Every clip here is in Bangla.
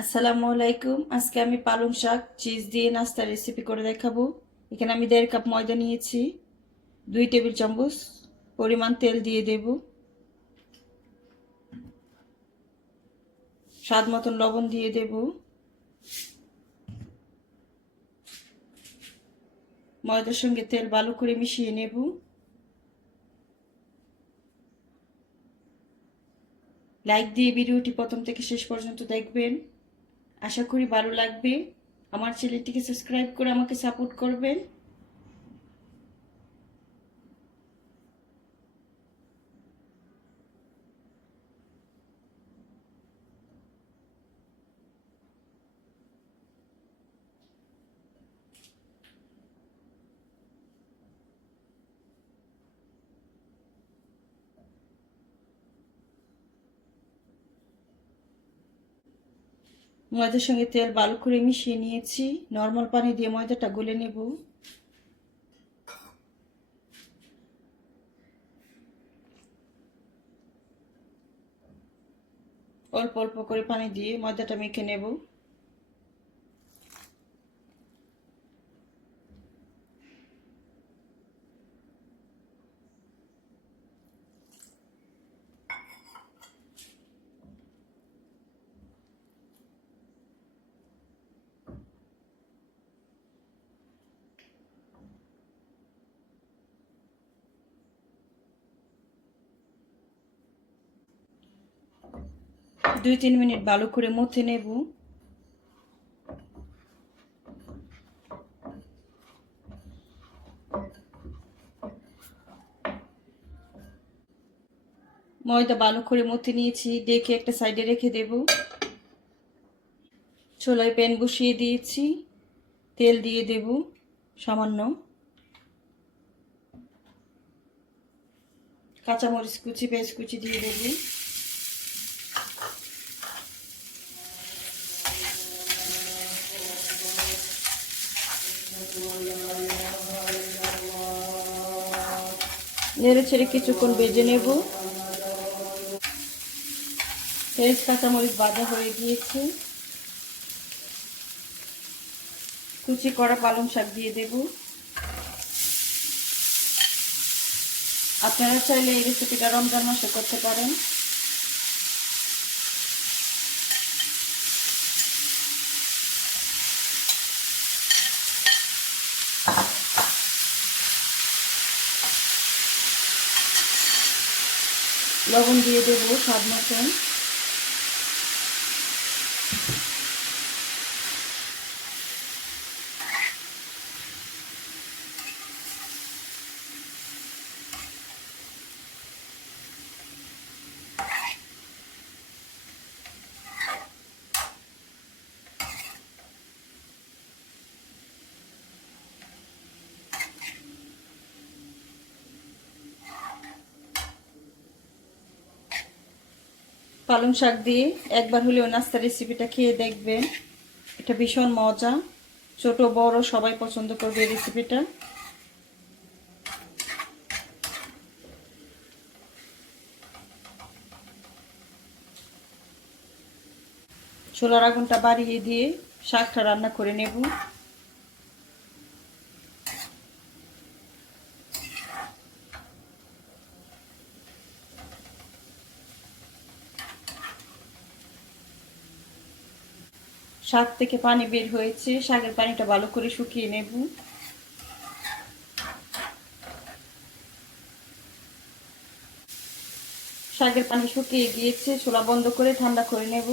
আসসালামু আলাইকুম। আজকে আমি পালং শাক চিজ দিয়ে নাস্তা রেসিপি করে দেখাবো। এখানে আমি দেড় কাপ ময়দা নিয়েছি, দুই টেবিল চামচ পরিমাণ তেল দিয়ে দেব। স্বাদ মতন লবণ দিয়ে দেব। ময়দার সঙ্গে তেল ভালো করে মিশিয়ে নেব। লাইক দিয়ে ভিডিওটি প্রথম থেকে শেষ পর্যন্ত দেখবেন। আশা করি ভালো লাগবে। আমার চ্যানেলটিকে সাবস্ক্রাইব করে আমাকে সাপোর্ট করবেন। ময়দার সঙ্গে তেল ভালো করে মিশিয়ে নিয়েছি। নর্মাল পানি দিয়ে ময়দাটা গুলে নেব। অল্প অল্প করে পানি দিয়ে ময়দাটা মেখে নেব। দুই তিন মিনিট ভালো করে মথে নেব। ময়দা ভালো করে মথে নিয়েছি দেখে একটা সাইডে রেখে দেব। ছোলায় প্যান বসিয়ে দিয়েছি, তেল দিয়ে দেব সামান্য। কাঁচামরিচ কুচি, পেঁয়াজ কুচি দিয়ে দেবো। নেড়ে ছেড়ে কিছুক্ষণ বেজে নেব। পেঁয়াজ কাঁচামরিচ বাজা হয়ে গিয়েছে। কুচি করা পালং শাক দিয়ে দেব। আপনারা চাইলে এই রেসিপিটা রমজান মাসে করতে পারেন। লবণ দিয়ে দেবো স্বাদ মতন। পালং শাক দিয়ে একবার হলেও নাস্তা রেসিপিটা খেয়ে দেখবেন। এটা ভীষণ মজা। ছোট, বড়, সবাই পছন্দ করবে এই রেসিপিটা ছোলার আগুনটা বাড়িয়ে দিয়ে শাকটা রান্না করে নেব। শাক থেকে পানি বের হয়েছে, শাকের পানিটা ভালো করে শুকিয়ে নেব। শাকের পানি শুকিয়ে গিয়েছে, ছোলা বন্ধ করে ঠান্ডা করে নেব।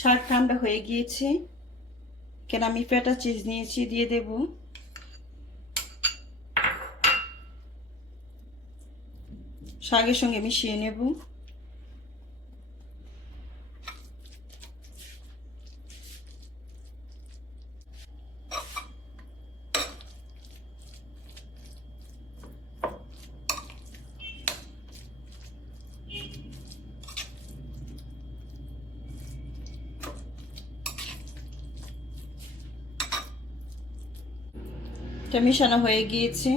শাক ঠান্ডা হয়ে গিয়েছে কেন আমি পেটা চিজ নিয়েছি, দিয়ে দেব। শাকের সঙ্গে মিশিয়ে নেব। এটা মেশানো হয়ে গিয়েছে।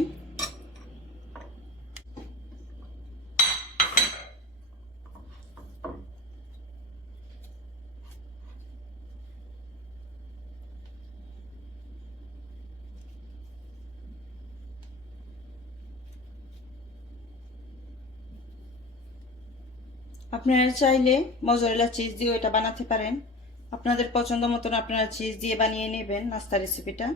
আপনারা চাইলে মজরেলা চিজ দিয়েও এটা বানাতে পারেন। আপনাদের পছন্দ মতন আপনারা চিজ দিয়ে বানিয়ে নেবেন নাস্তা রেসিপিটা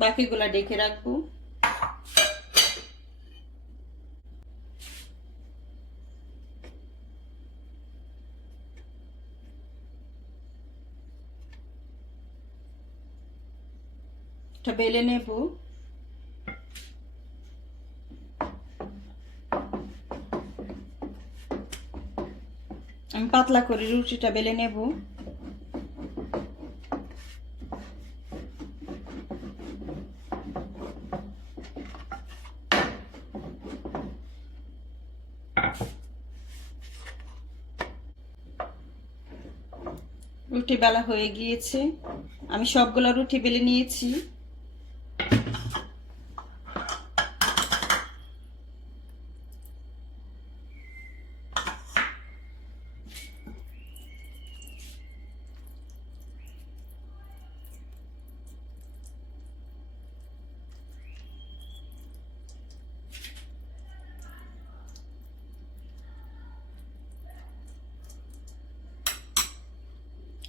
বাকিগুলা ডেকে রাখব। এটা বেলে নেব। আমি পাতলা করে রুটিটা বেলে নেব। রুটি বেলা হয়ে গিয়েছে। আমি সবগুলো রুটি বেলে নিয়েছি।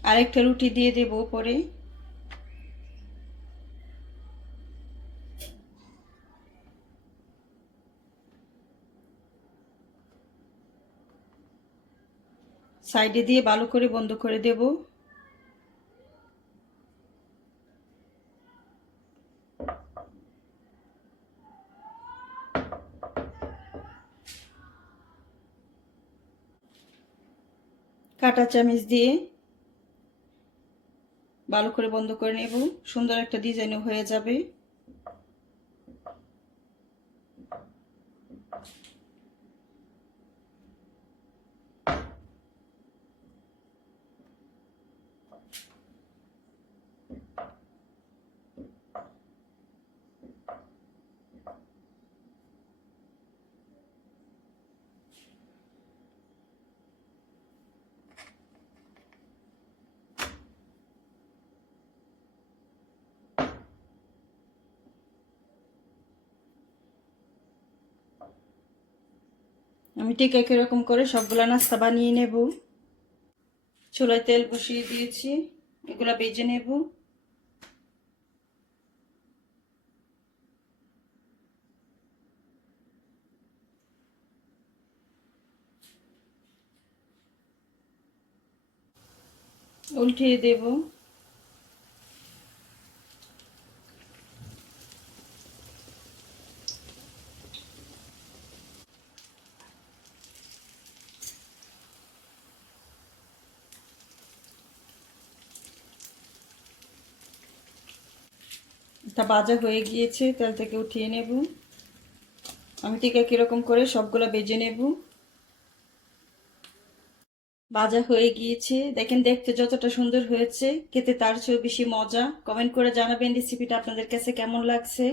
আরেকটা রুটি দিয়ে দেব পরে সাইডে দিয়ে ভালো করে বন্ধ করে দেব। কাটা চামিচ দিয়ে ভালো করে বন্ধ করে নেব সুন্দর একটা ডিজাইনও হয়ে যাবে। আমি ঠিক একই রকম করে সবগুলা নাস্তা বানিয়ে নেব। চুলায় তেল বসিয়ে দিয়েছি, এগুলা বেজে নেব। উল্টিয়ে দেব। এটা বাজা হয়ে গিয়েছে, তেল থেকে উঠিয়ে নেব। আমি ঠিক কীরকম করে সবগুলো বেজে নেব। ভাজা হয়ে গিয়েছে। দেখেন, দেখতে যতটা সুন্দর হয়েছে, খেতে তার চেয়েও বেশি মজা। কমেন্ট করে জানাবেন রেসিপিটা আপনাদের কাছে কেমন লাগছে।